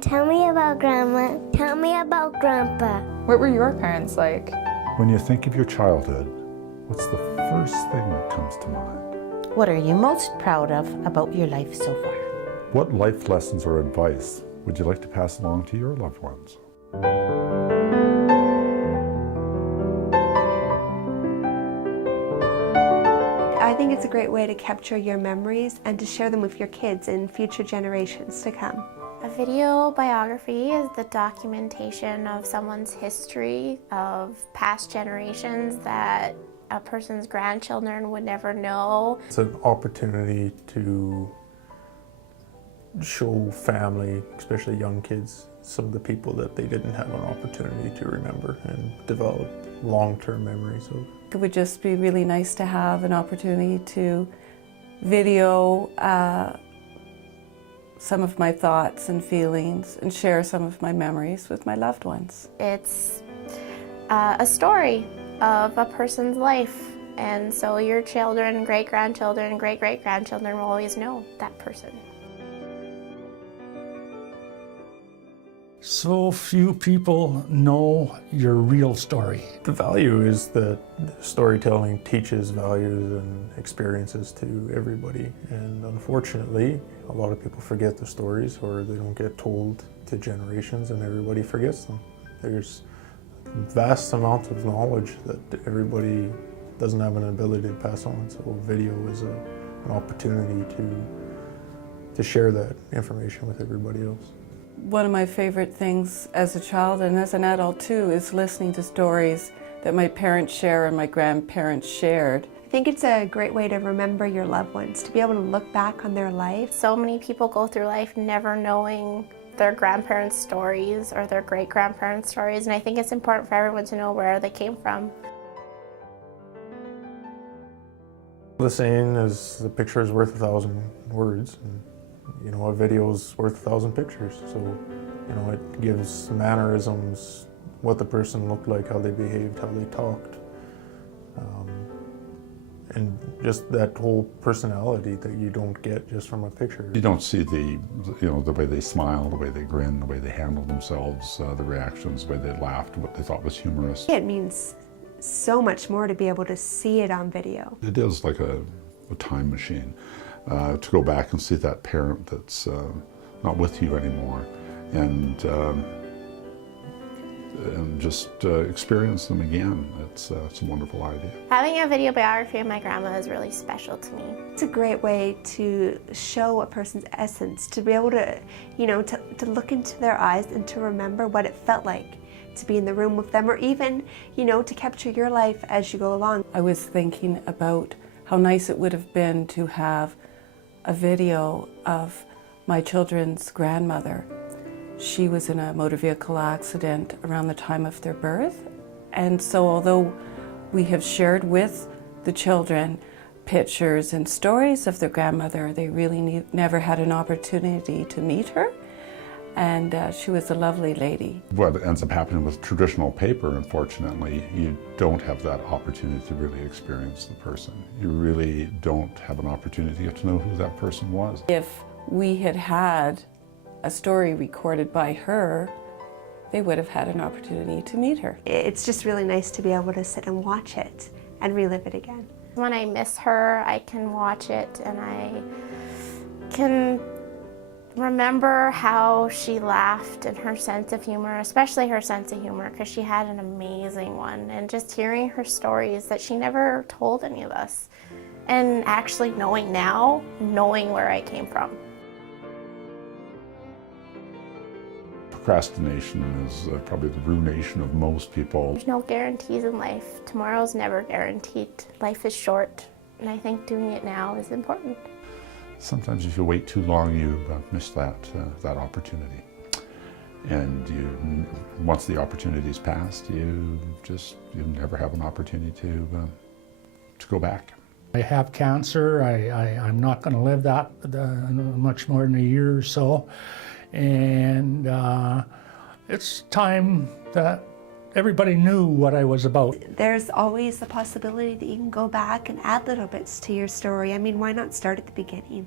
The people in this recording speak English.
Tell me about Grandma. Tell me about Grandpa. What were your parents like? When you think of your childhood, what's the first thing that comes to mind? What are you most proud of about your life so far? What life lessons or advice would you like to pass along to your loved ones? I think it's a great way to capture your memories and to share them with your kids and future generations to come. A video biography is the documentation of someone's history of past generations that a person's grandchildren would never know. It's an opportunity to show family, especially young kids, some of the people that they didn't have an opportunity to remember and develop long-term memories of. It would just be really nice to have an opportunity to video some of my thoughts and feelings and share some of my memories with my loved ones. It's a story of a person's life, and so your children, great-grandchildren, great-great-grandchildren will always know that person. So few people know your real story. The value is that storytelling teaches values and experiences to everybody, and unfortunately a lot of people forget the stories, or they don't get told to generations, and everybody forgets them. There's vast amounts of knowledge that everybody doesn't have an ability to pass on, so video is an opportunity to share that information with everybody else. One of my favorite things as a child and as an adult too is listening to stories that my parents share and my grandparents shared. I think it's a great way to remember your loved ones, to be able to look back on their life. So many people go through life never knowing their grandparents' stories or their great-grandparents' stories, and I think it's important for everyone to know where they came from. The saying is, a picture is worth 1,000 words. And, you know, a video is worth 1,000 pictures. So, you know, it gives mannerisms, what the person looked like, how they behaved, how they talked. And just that whole personality that you don't get just from a picture. You don't see the way they smile, the way they grin, the way they handle themselves, the reactions, the way they laughed, what they thought was humorous. It means so much more to be able to see it on video. It is like a time machine. To go back and see that parent that's not with you anymore, and just experience them again. It's a wonderful idea. Having a video biography of my grandma is really special to me. It's a great way to show a person's essence, to be able to, to look into their eyes and to remember what it felt like to be in the room with them, or even, to capture your life as you go along. I was thinking about how nice it would have been to have a video of my children's grandmother. She was in a motor vehicle accident around the time of their birth, and so although we have shared with the children pictures and stories of their grandmother, they really never had an opportunity to meet her, and she was a lovely lady. What ends up happening with traditional paper, unfortunately, you don't have that opportunity to really experience the person. You really don't have an opportunity to get to know who that person was. If we had had a story recorded by her, they would have had an opportunity to meet her. It's just really nice to be able to sit and watch it and relive it again. When I miss her, I can watch it and I can remember how she laughed and her sense of humor, especially her sense of humor, because she had an amazing one. And just hearing her stories that she never told any of us, and actually knowing where I came from. Procrastination is probably the ruination of most people. There's no guarantees in life. Tomorrow's never guaranteed. Life is short, and I think doing it now is important. Sometimes if you wait too long, you miss that opportunity. And once the opportunity's passed, you never have an opportunity to go back. I have cancer. I'm not going to live that much more than a year or so. And it's time that everybody knew what I was about. There's always the possibility that you can go back and add little bits to your story. I mean, why not start at the beginning?